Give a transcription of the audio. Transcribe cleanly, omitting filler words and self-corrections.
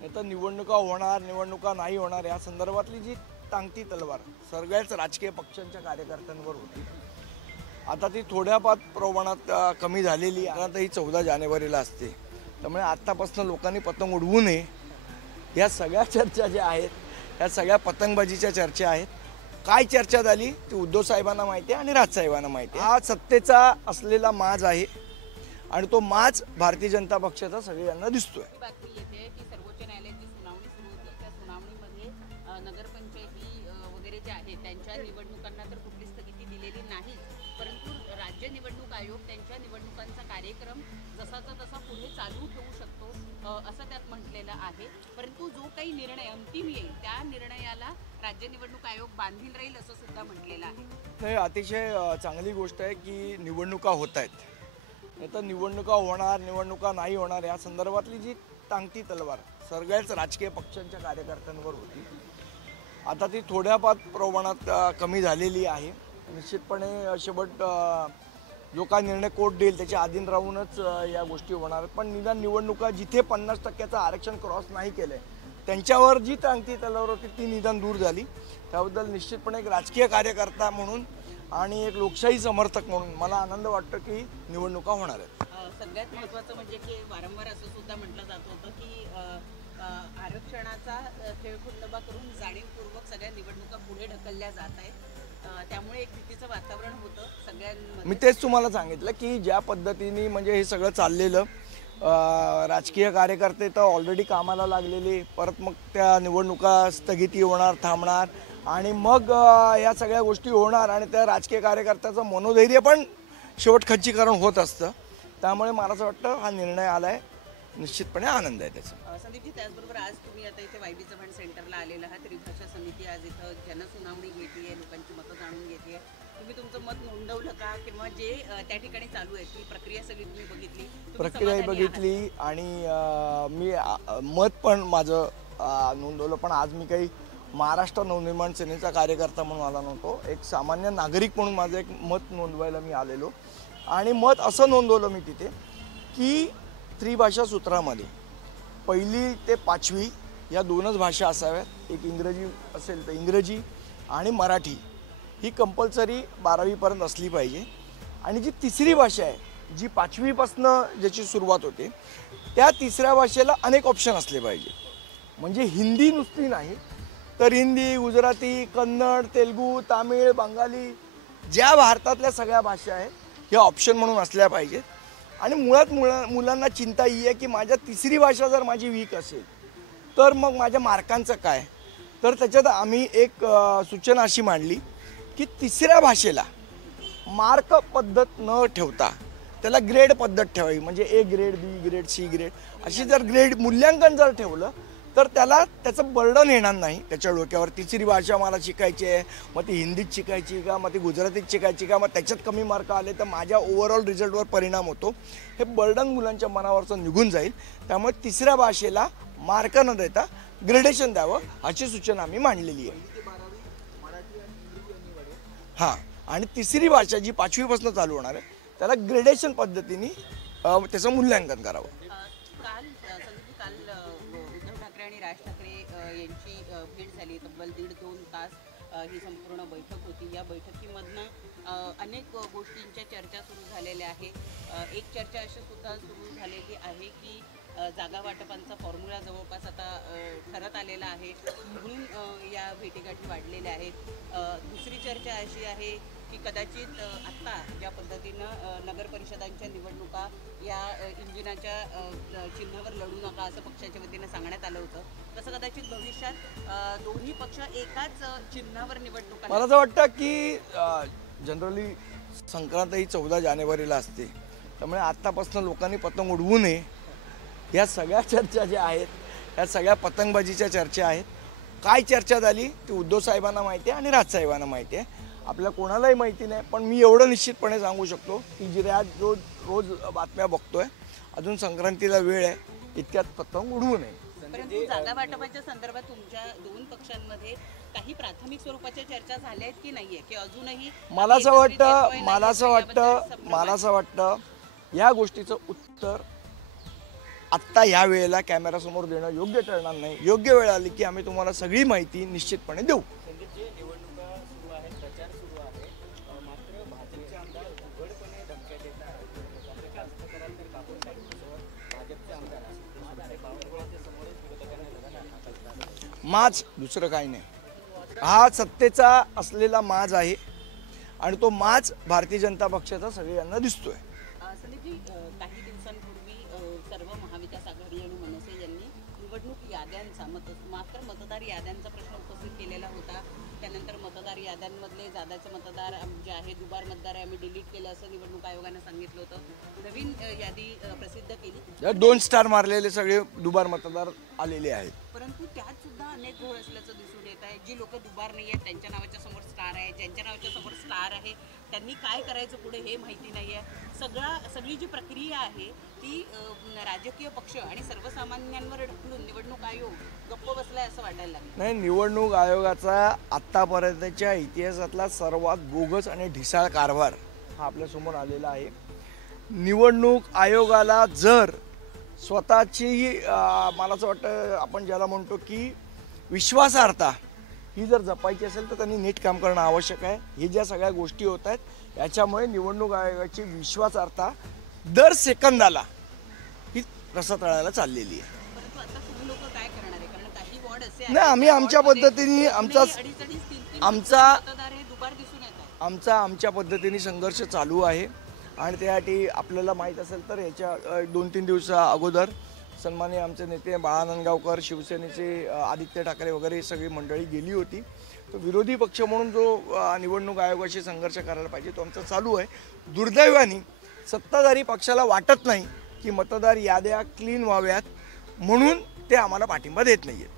नाही तर निवडणुका होणार निवडणुका नाही होणार या संदर्भातली जी टांगती तलवार सगळ्याच राजकीय पक्षांच्या कार्यकर्त्यांवर होती। आता ती थोड्याफार प्रमाणात कमी झालेली आहे। आता ही 14 जानेवारीला असते, त्यामुळे आत्तापासून लोकांनी पतंग उडवू नये। या सगळ्या चर्चा ज्या आहेत या सगळ्या पतंगबाजीच्या चर्चा आहेत। काय चर्चा झाली ती उद्धव साहेबांना माहिती आहे आणि राजसाहेबांना माहिती आहे। हा सत्तेचा असलेला माज आहे आणि तो माज भारतीय जनता पक्षाचा सगळ्यांना दिसतोय। बातमी येते की सर्वोच्च न्यायालयाची सुनावणी सुरू होती, त्या सुनावणीमध्ये नगरपंचायती वगैरे जे आहेत त्यांच्या निवडणुकांना तर कुठली स्थगिती दिलेली नाही, परंतु राज्य निवडणूक आयोग त्यांच्या निवडणुकांचा कार्यक्रम जसाचा तसा पुढे चालू ठेवू शकतो असं त्यात म्हटलेलं आहे। परंतु जो काही निर्णय अंतिम येईल त्या निर्णयाला राज्य निवडणूक आयोग बांधील राहील असं सुद्धा म्हटलेलं आहे। हे अतिशय चांगली गोष्ट आहे की निवडणुका होत आहेत। नाही तर निवडणुका होणार निवडणुका नाही होणार या संदर्भातली जी टांगती तलवार सगळ्याच राजकीय पक्षांच्या कार्यकर्त्यांवर होती। आता ती थोड्याफार प्रमाणात कमी झालेली आहे। निश्चितपणे शेवट जो काय निर्णय कोर्ट देईल त्याच्या अधीन राहूनच या गोष्टी होणार। पण निदान निवडणुका जिथे 50% आरक्षण क्रॉस नाही केलं त्यांच्यावर जी टांगती तलवार होती ती निदान दूर झाली। त्याबद्दल निश्चितपणे एक राजकीय कार्यकर्ता म्हणून आणि एक लोकशाही समर्थक म्हणून मला आनंद वाटतो की निवडणुका होणार आहेत। सगळ्यात महत्त्वाचं म्हणजे की वारंवार असं सुद्धा म्हटलं जात होतं की आरक्षणाचा खेळखुल्लबा करून जाणीवपूर्वक सगळ्या निवडणुका पुढे ढकलल्या जात आहेत, त्यामुळे एक भीतीचं वातावरण होतं सगळ्यांमध्ये। मी तेच तुम्हाला सांगितलं की ज्या पद्धतीने म्हणजे हे सगळं चाललेलं राजकीय कार्यकर्ते तर ऑलरेडी कामाला लागलेले, परत मग त्या निवडणुका स्थगिती होणार थांबणार आणि मग या सगळ्या गोष्टी होणार आणि त्या राजकीय कार्यकर्त्याचं मनोधैर्य पण शेवट खच्चीकरण होत असतं। त्यामुळे मला असं वाटतं हा निर्णय आला आहे, निश्चितपणे आनंद आहे त्याचा। संदीपजी, त्याचबरोबर आज तुम्ही आता इथे वायबी चव्हाण सेंटरला आलेला आहात। त्रिभाषा समिती आज इथं जनसुनावणी घेते, लोकांची मतं जाणून घेते। तुम्ही तुमचं मत नोंदवलं का, किंवा जे त्या ठिकाणी चालू आहे ती प्रक्रिया सगळी तुम्ही बघितली? प्रक्रिया बघितली आणि मी मत पण माझं नोंदवलं। पण आज मी काही महाराष्ट्र नवनिर्माण सेनेचा कार्यकर्ता म्हणून आला नव्हतो, एक सामान्य नागरिक म्हणून माझं एक मत नोंदवायला मी आलेलो। आणि मत असं नोंदवलं मी तिथे की त्रिभाषा सूत्रामध्ये 1ली ते 5वी या 2च भाषा असाव्यात। एक इंग्रजी असेल तर इंग्रजी आणि मराठी ही कंपल्सरी 12वीपर्यंत असली पाहिजे। आणि जी तिसरी भाषा आहे जी 5वीपासनं ज्याची सुरुवात होते त्या तिसऱ्या भाषेला अनेक ऑप्शन असले पाहिजे। म्हणजे हिंदी नुसती नाही तर हिंदी, गुजराती, कन्नड, तेलुगू, तामिळ, बंगाली ज्या भारतातल्या सगळ्या भाषा आहेत ह्या ऑप्शन म्हणून असल्या पाहिजेत। आणि मुळात मुलांना चिंता ही आहे की माझ्या तिसरी भाषा जर माझी वीक असेल तर मग माझ्या मार्कांचं काय। तर त्याच्यात आम्ही एक सूचना अशी मांडली की तिसऱ्या भाषेला मार्क पद्धत न ठेवता त्याला ग्रेड पद्धत ठेवावी। म्हणजे A grade, B grade, C grade अशी जर ग्रेड मूल्यांकन जर ठेवलं तर त्याला त्याचं बर्डन येणार नाही त्याच्या डोक्यावर। तिसरी भाषा मला शिकायची आहे, मग ती हिंदीत शिकायची का, मग ती गुजरातीत शिकायची का, मग त्याच्यात कमी मार्क आले तर माझ्या ओव्हरऑल रिझल्टवर परिणाम होतो। हे बर्डन मुलांच्या मनावरचं निघून जाईल। त्यामुळे तिसऱ्या भाषेला मार्क न देता ग्रेडेशन द्यावं अशी सूचना आम्ही मांडलेली आहे। हां, आणि तिसरी भाषा जी 5वीपासून चालू होणार आहे त्याला ग्रेडेशन पद्धतीने त्याचं मूल्यांकन करावं। काल उद्धव ठाकरे आणि राज ठाकरे यांची भेट झाली, तब्बल 1.5-2 तास ही संपूर्ण बैठक होती। या बैठकीमधनं अनेक गोष्टींच्या चर्चा सुरू झालेल्या आहे। एक चर्चा अशी सुद्धा सुरू झालेली आहे की जागा वाटपांचा फॉर्म्युला जवळपास आता ठरत आलेला आहे, म्हणून या भेटीगाठी वाढलेल्या आहेत। दुसरी चर्चा अशी आहे की कदाचित आत्ता ज्या पद्धतीनं नगर परिषदांच्या निवडणुका या इंजिनाच्या चिन्हावर लढू नका असं पक्षाच्या वतीनं सांगण्यात आलं होतं, तसं कदाचित भविष्यात दोन्ही पक्ष एकाच चिन्हावर निवडणुका। मला असं वाटतं की जनरली संक्रांत ही 14 जानेवारीला असते, त्यामुळे आत्तापासून लोकांनी पतंग उडवू नये। या सगळ्या चर्चा ज्या आहेत या सगळ्या पतंगबाजीच्या चर्चा आहेत। काय चर्चा झाली ती उद्धव साहेबांना माहिती आहे आणि राजसाहेबांना माहिती आहे, आपल्या कोणालाही माहिती नाही। पण मी एवढं निश्चितपणे सांगू शकतो की जे रोज बातम्या बघतोय अजून संक्रांतीला वेळ आहे, इतक्यात पतंग उडवू नये। परंतु जागा वाटपाच्या संदर्भात तुमच्या 2 पक्षांमध्ये काही प्राथमिक स्वरूपाच्या चर्चा झाल्या आहेत की नाहीये, की अजूनही? मला असं वाटतं या गोष्टीचं उत्तर आत्ता ह्या वेळेला कॅमेरासमोर देणं योग्य ठरणार नाही. योग्य वेळ आली की आम्ही तुम्हाला सगळी माहिती निश्चितपणे देऊ. निवडणुका सुरू आहेत, प्रचार सुरू आहे, मात्र भाजपचे आमदार उघडपणे धमक्या देत आहेत. लोकांच्या हस्तकरात तर कापून टाकण्यासह भाजपचे आमदार आणि बावनकुळाच्या समोरच विरोधकांना हाकलतात. माज दुसरं काही नाही. हा सत्तेचा असलेला माज आहे आणि तो माज भारतीय जनता पक्षाचा सगळ्यांना दिसतोय. संदीपजी, काही दिवसांपूर्वी सर्व महाविकास आघाडी आणि मनसे यांनी निवडणूक याद्यांचा मात्र मतदार याद्यांचा प्रश्न उपस्थित केलेला होता. त्यानंतर मतदार याद्यांमधले जादाचे मतदार जे आहे दुबार मतदार आहे आम्ही डिलीट केलं असं निवडणूक आयोगानं सांगितलं होतं. नवीन यादी प्रसिद्ध केली. 2 स्टार मारलेले सगळे दुबार मतदार आलेले आहेत. परंतु त्यात सुद्धा अनेक घोळ असल्याचं दिसून येत आहे. जी लोक दुबार नाही आहेत त्यांच्या नावाच्या समोर स्टार आहे, ज्यांच्या नावाच्या समोर स्टार आहे त्यांनी काय करायचं पुढे हे माहिती नाही आहे. सगळी जी प्रक्रिया आहे ती राजकीय पक्ष आणि सर्वसामान्यांवर ढकलून निवडणूक आयोग गप्प बसलाय असं वाटायला लागलं. नाही, निवडणूक आयोगाचा आत्तापर्यंतच्या इतिहासातला सर्वात बोगस आणि ढिसाळ कारभार हा आपल्यासमोर आलेला आहे. निवडणूक आयोगाला जर स्वतःची मला असं वाटतं आपण ज्याला म्हणतो की विश्वासार्हता ही जर जपायची असेल तर त्यांनी नीट काम करणं आवश्यक आहे. हे ज्या सगळ्या गोष्टी होत आहेत याच्यामुळे निवडणूक आयोगाची विश्वासार्हता दर सेकंदाला ही रसातळाला चाललेली आहे. परंतु आता तुम्ही लोक काय करणार आहे? कारण काही वॉर्ड असे आहेत नाही, आम्ही आमच्या पद्धतीने मतदार हे दुबार दिसून येत आहे. आमच्या पद्धतीने संघर्ष चालू आहे आणि त्यासाठी आपल्याला माहीत असेल तर याच्या 2-3 दिवसा अगोदर सन्माननीय आमचे नेते बाळा नांदगावकर, शिवसेनेचे आदित्य ठाकरे वगैरे ही सगळी मंडळी गेली होती. तो विरोधी पक्ष म्हणून जो निवडणूक आयोगाशी संघर्ष करायला पाहिजे तो आमचा चालू आहे. दुर्दैवाने सत्ताधारी पक्षाला वाटत नाही की मतदार याद्या क्लीन व्हाव्यात म्हणून ते आम्हाला पाठिंबा देत नाही आहेत.